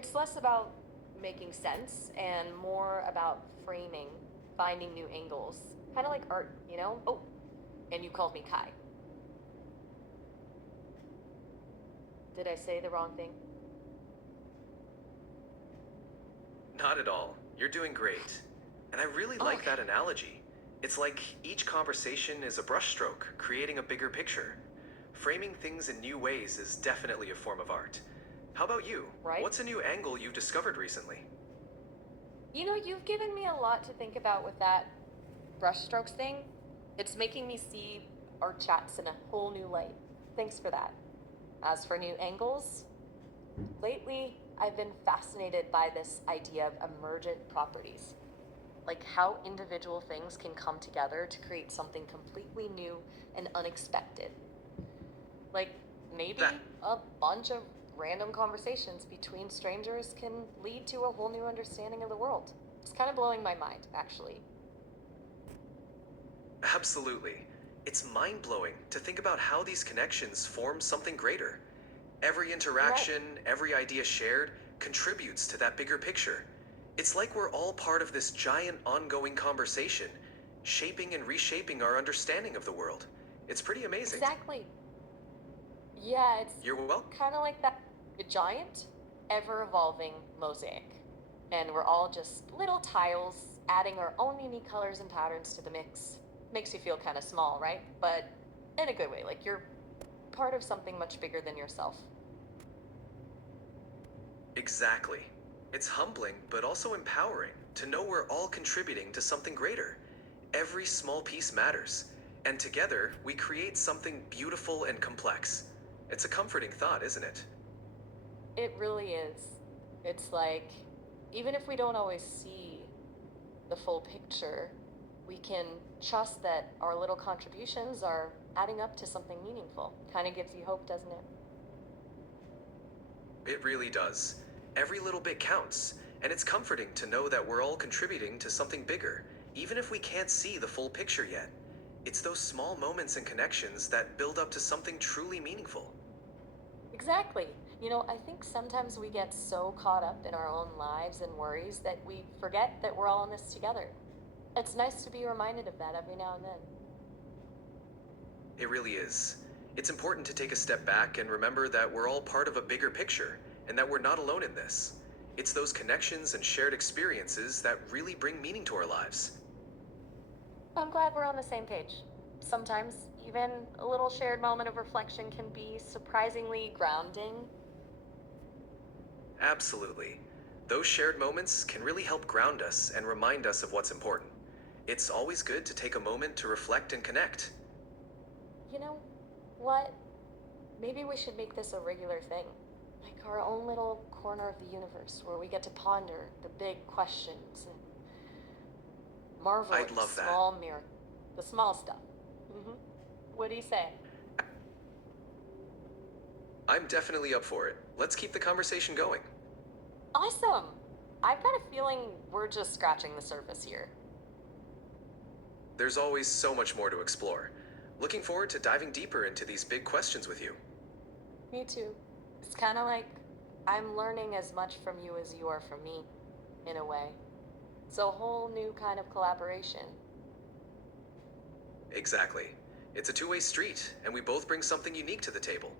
It's less about making sense and more about framing, finding new angles. Kind of like art, you know? Oh, and you called me Kai. Did I say the wrong thing? Not at all. You're doing great. And I really Oh, like okay. that analogy. It's like each conversation is a brushstroke, creating a bigger picture. Framing things in new ways is definitely a form of art. How about you? Right? What's a new angle you've discovered recently? You know, you've given me a lot to think about with that brushstrokes thing. It's making me see our chats in a whole new light. Thanks for that. As for new angles, lately I've been fascinated by this idea of emergent properties. Like how individual things can come together to create something completely new and unexpected. Like That maybe a bunch of random conversations between strangers can lead to a whole new understanding of the world. It's kind of blowing my mind, actually. Absolutely. It's mind blowing to think about how these connections form something greater. Every Right. interaction, every idea shared, contributes to that bigger picture. It's like we're all part of this giant ongoing conversation, shaping and reshaping our understanding of the world. It's pretty amazing. Exactly. Yeah, it's You're welcome. kind of like that giant, ever evolving mosaic. And we're all just little tiles adding our own unique colors and patterns to the mix. Makes you feel kind of small, right? But in a good way, like you're part of something much bigger than yourself. Exactly. It's humbling, but also empowering to know we're all contributing to something greater. Every small piece matters, and together we create something beautiful and complex. It's a comforting thought, isn't it? It really is. It's like, even if we don't always see the full picture, we can trust that our little contributions are adding up to something meaningful. Kind of gives you hope, doesn't it? It really does. Every little bit counts, and it's comforting to know that we're all contributing to something bigger, even if we can't see the full picture yet. It's those small moments and connections that build up to something truly meaningful. Exactly. You know, I think sometimes we get so caught up in our own lives and worries that we forget that we're all in this together. It's nice to be reminded of that every now and then. It really is. It's important to take a step back and remember that we're all part of a bigger picture, and that we're not alone in this. It's those connections and shared experiences that really bring meaning to our lives. I'm glad we're on the same page. Sometimes, even a little shared moment of reflection can be surprisingly grounding. Absolutely. Those shared moments can really help ground us and remind us of what's important. It's always good to take a moment to reflect and connect. You know what? Maybe we should make this a regular thing. Like our own little corner of the universe where we get to ponder the big questions and marvel I'd at the love that. small mirror, the small stuff. hmm What do you say? I'm definitely up for it. Let's keep the conversation going. Awesome! I've got a feeling we're just scratching the surface here. There's always so much more to explore. Looking forward to diving deeper into these big questions with you. Me too. It's kind of like I'm learning as much from you as you are from me, in a way. It's a whole new kind of collaboration. Exactly. It's a two-way street, and we both bring something unique to the table.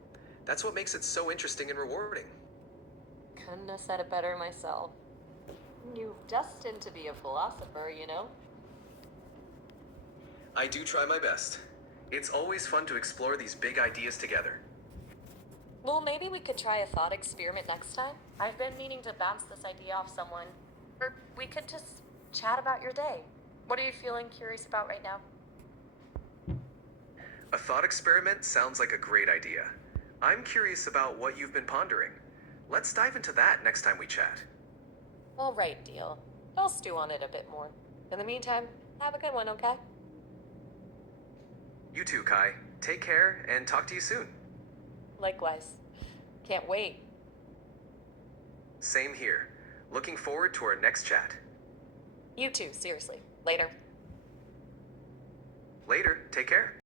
That's what makes it so interesting and rewarding. Couldn't have said it better myself. You destined to be a philosopher, you know? I do try my best. It's always fun to explore these big ideas together. Well, maybe we could try a thought experiment next time. I've been meaning to bounce this idea off someone. Or we could just chat about your day. What are you feeling curious about right now? A thought experiment sounds like a great idea. I'm curious about what you've been pondering. Let's dive into that next time we chat. All right, deal. I'll stew on it a bit more. In the meantime, have a good one, okay? You too, Kai. Take care and talk to you soon. Likewise. Can't wait. Same here. Looking forward to our next chat. You too, seriously. Later. Later, take care.